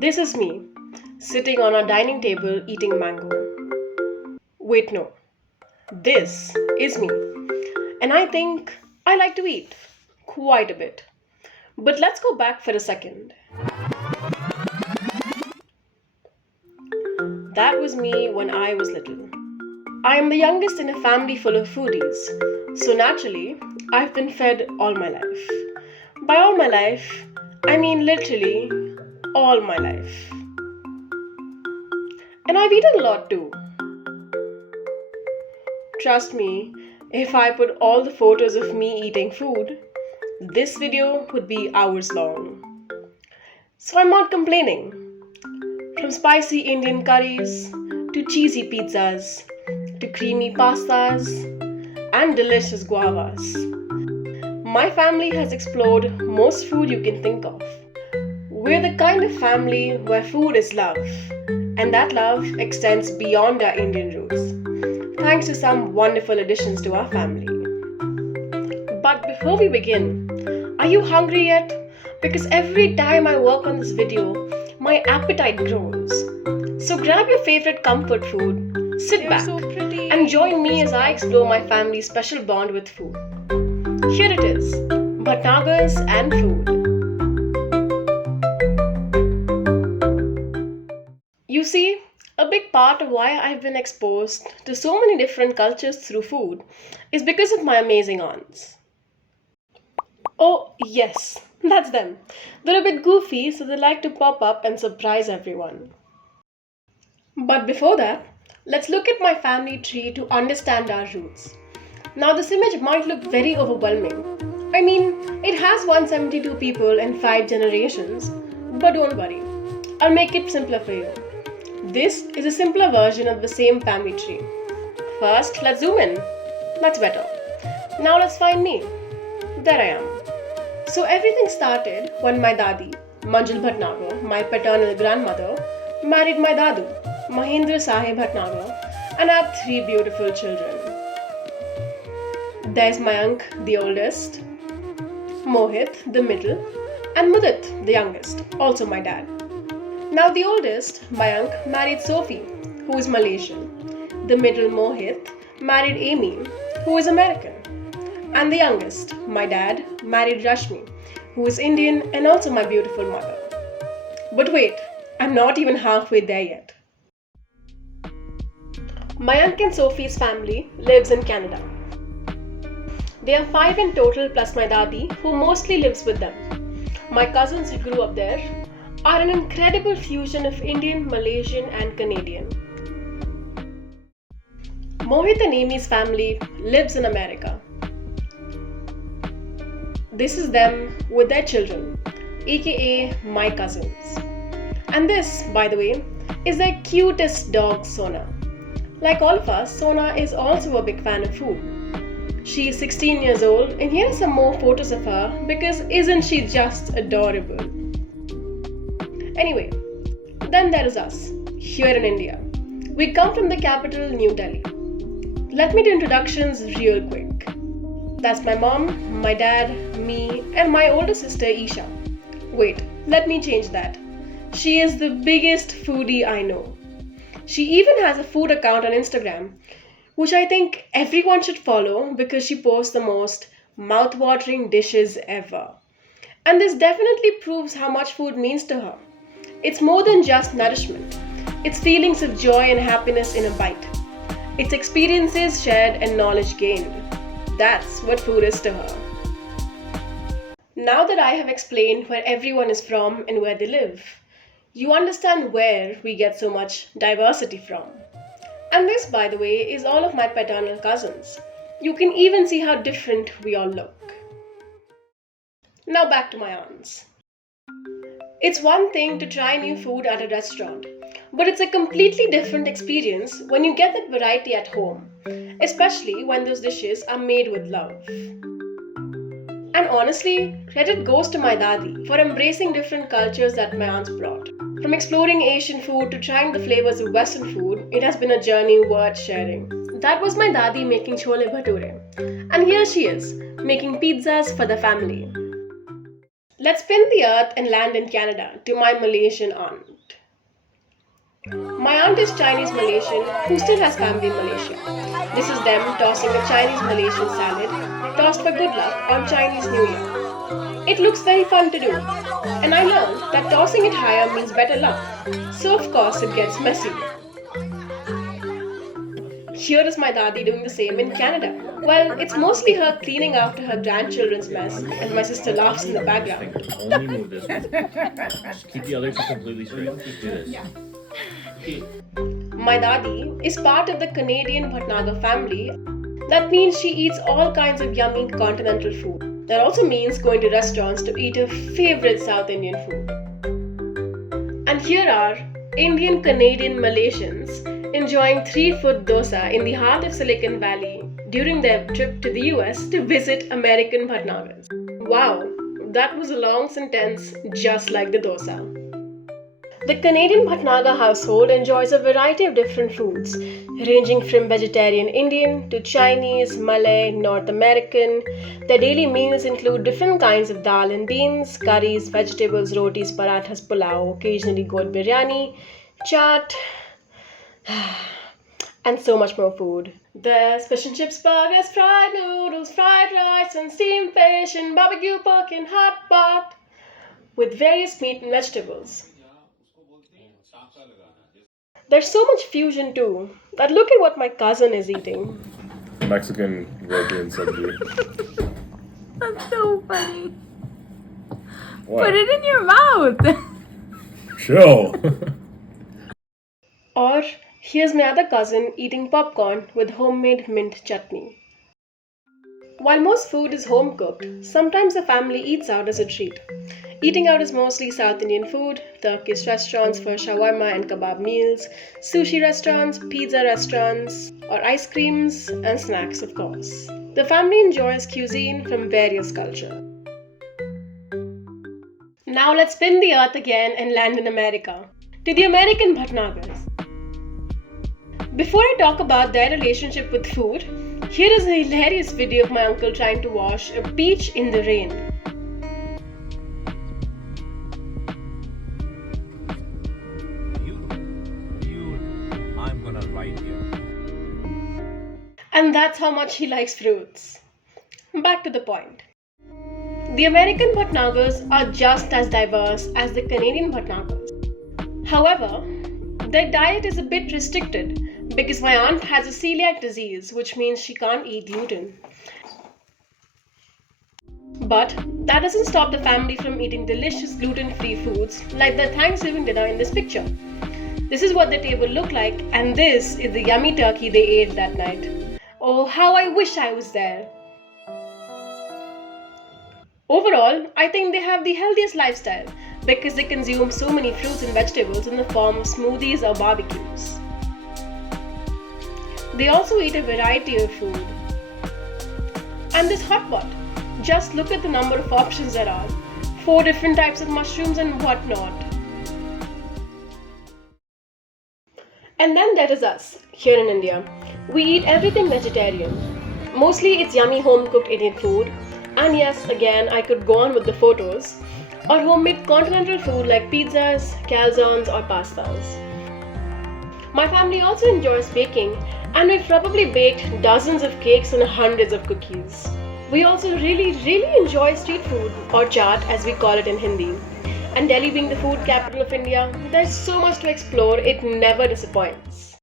This is me, sitting on a dining table eating mango. Wait, no. This is me. And I think I like to eat quite a bit. But let's go back for a second. That was me when I was little. I am the youngest in a family full of foodies, so naturally, I've been fed all my life. By all my life, I mean literally all my life. And I've eaten a lot too. Trust me, if I put all the photos of me eating food, this video would be hours long. So I'm not complaining. From spicy Indian curries, to cheesy pizzas, to creamy pastas, and delicious guavas. My family has explored most food you can think of. We're the kind of family where food is love, and that love extends beyond our Indian roots, thanks to some wonderful additions to our family. But before we begin, are you hungry yet? Because every time I work on this video, my appetite grows. So grab your favorite comfort food, sit back, and join me as I explore my family's special bond with food. Here it is, Bhatnagars and food. You see, a big part of why I've been exposed to so many different cultures through food is because of my amazing aunts. Oh, yes, that's them. They're a bit goofy, so they like to pop up and surprise everyone. But before that, let's look at my family tree to understand our roots. Now, this image might look very overwhelming. I mean, it has 172 people and 5 generations, but don't worry, I'll make it simpler for you. This is a simpler version of the same family tree. First, let's zoom in. That's better. Now let's find me. There I am. So everything started when my dadi, Manjul Bhatnagar, my paternal grandmother, married my dadu, Mahendra Sahib Bhatnagar, and I have 3 beautiful children. There's Mayank, the oldest, Mohit, the middle, and Mudit, the youngest, also my dad. Now the oldest, Mayank, married Sophie, who is Malaysian. The middle, Mohit, married Amy, who is American. And the youngest, my dad, married Rashmi, who is Indian and also my beautiful mother. But wait, I'm not even halfway there yet. Mayank and Sophie's family lives in Canada. They are 5 in total plus my dadi, who mostly lives with them. My cousins who grew up there are an incredible fusion of Indian, Malaysian and Canadian. Mohit and Amy's family lives in America. This is them with their children, aka my cousins. And this, by the way, is their cutest dog, Sona. Like all of us, Sona is also a big fan of food. She is 16 years old, and here are some more photos of her because isn't she just adorable? Anyway, then there is us, here in India. We come from the capital, New Delhi. Let me do introductions real quick. That's my mom, my dad, me, and my older sister Isha. Wait, let me change that. She is the biggest foodie I know. She even has a food account on Instagram, which I think everyone should follow because she posts the most mouth-watering dishes ever. And this definitely proves how much food means to her. It's more than just nourishment. It's feelings of joy and happiness in a bite. It's experiences shared and knowledge gained. That's what food is to her. Now that I have explained where everyone is from and where they live, you understand where we get so much diversity from. And this, by the way, is all of my paternal cousins. You can even see how different we all look. Now back to my aunts. It's one thing to try new food at a restaurant, but it's a completely different experience when you get that variety at home, especially when those dishes are made with love. And honestly, credit goes to my dadi for embracing different cultures that my aunts brought. From exploring Asian food to trying the flavors of Western food, it has been a journey worth sharing. That was my dadi making chole bhature. And here she is, making pizzas for the family. Let's spin the earth and land in Canada to my Malaysian aunt. My aunt is Chinese Malaysian who still has family in Malaysia. This is them tossing a Chinese Malaysian salad, tossed for good luck on Chinese New Year. It looks very fun to do, and I learned that tossing it higher means better luck, so of course it gets messy. Here is my dadi doing the same in Canada. Well, it's mostly her cleaning after her grandchildren's mess, and my sister laughs in the background. Only move this one. Just keep the other two completely straight. Just do this. My dadi is part of the Canadian Bhatnagar family. That means she eats all kinds of yummy continental food. That also means going to restaurants to eat her favorite South Indian food. And here are Indian Canadian Malaysians enjoying 3-foot dosa in the heart of Silicon Valley during their trip to the US to visit American Bhatnagars. Wow, that was a long sentence just like the dosa. The Canadian Bhatnagar household enjoys a variety of different foods, ranging from vegetarian Indian to Chinese, Malay, North American. Their daily meals include different kinds of dal and beans, curries, vegetables, rotis, parathas, pulao, occasionally goat biryani, chaat, and so much more food. There's fish and chips, burgers, fried noodles, fried rice, and steamed fish, and barbecue pork in hot pot, with various meat and vegetables. There's so much fusion too, that look at what my cousin is eating. Mexican roti and sabji. That's so funny. What? Put it in your mouth. Chill. Or here's my other cousin eating popcorn with homemade mint chutney. While most food is home cooked, sometimes the family eats out as a treat. Eating out is mostly South Indian food, Turkish restaurants for shawarma and kebab meals, sushi restaurants, pizza restaurants, or ice creams and snacks, of course. The family enjoys cuisine from various cultures. Now let's spin the earth again and land in America, to the American Bhatnagars. Before I talk about their relationship with food, here is a hilarious video of my uncle trying to wash a peach in the rain. I'm gonna write here. And that's how much he likes fruits. Back to the point. The American Bhatnagars are just as diverse as the Canadian Bhatnagars. However, their diet is a bit restricted because my aunt has a celiac disease, which means she can't eat gluten. But that doesn't stop the family from eating delicious gluten-free foods like the Thanksgiving dinner in this picture. This is what the table looked like, and this is the yummy turkey they ate that night. Oh, how I wish I was there. Overall, I think they have the healthiest lifestyle because they consume so many fruits and vegetables in the form of smoothies or barbecues. They also eat a variety of food. And this hot pot, just look at the number of options there are. 4 different types of mushrooms and whatnot. And then there is us, here in India. We eat everything vegetarian. Mostly it's yummy home-cooked Indian food. And yes, again, I could go on with the photos. Or homemade continental food like pizzas, calzones or pastas. My family also enjoys baking, and we've probably baked dozens of cakes and hundreds of cookies. We also really enjoy street food, or chaat as we call it in Hindi. And Delhi being the food capital of India, there's so much to explore, it never disappoints.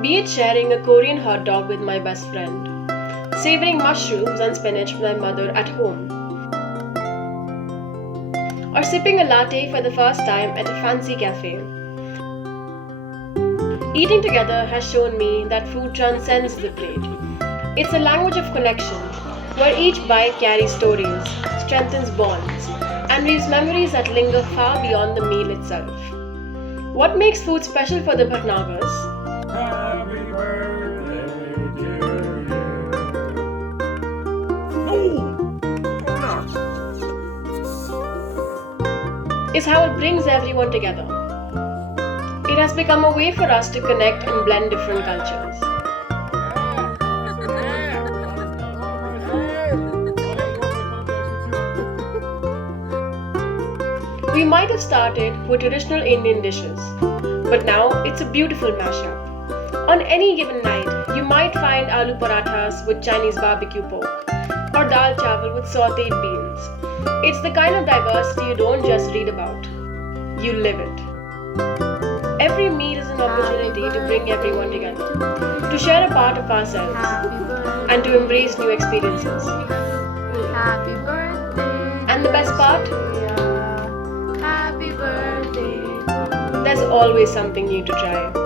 Be it sharing a Korean hot dog with my best friend, savoring mushrooms and spinach with my mother at home, or sipping a latte for the first time at a fancy cafe. Eating together has shown me that food transcends the plate. It's a language of connection, where each bite carries stories, strengthens bonds, and leaves memories that linger far beyond the meal itself. What makes food special for the Bhatnagars? Happy birthday to you. Is how it brings everyone together. It has become a way for us to connect and blend different cultures. We might have started with traditional Indian dishes, but now it's a beautiful mashup. On any given night, you might find aloo parathas with Chinese barbecue pork or dal chawal with sautéed beans. It's the kind of diversity you don't just read about, you live it. Every meal is an opportunity to bring everyone together, to share a part of ourselves, and to embrace new experiences. Happy birthday. And the best part? Happy birthday. There's always something new to try.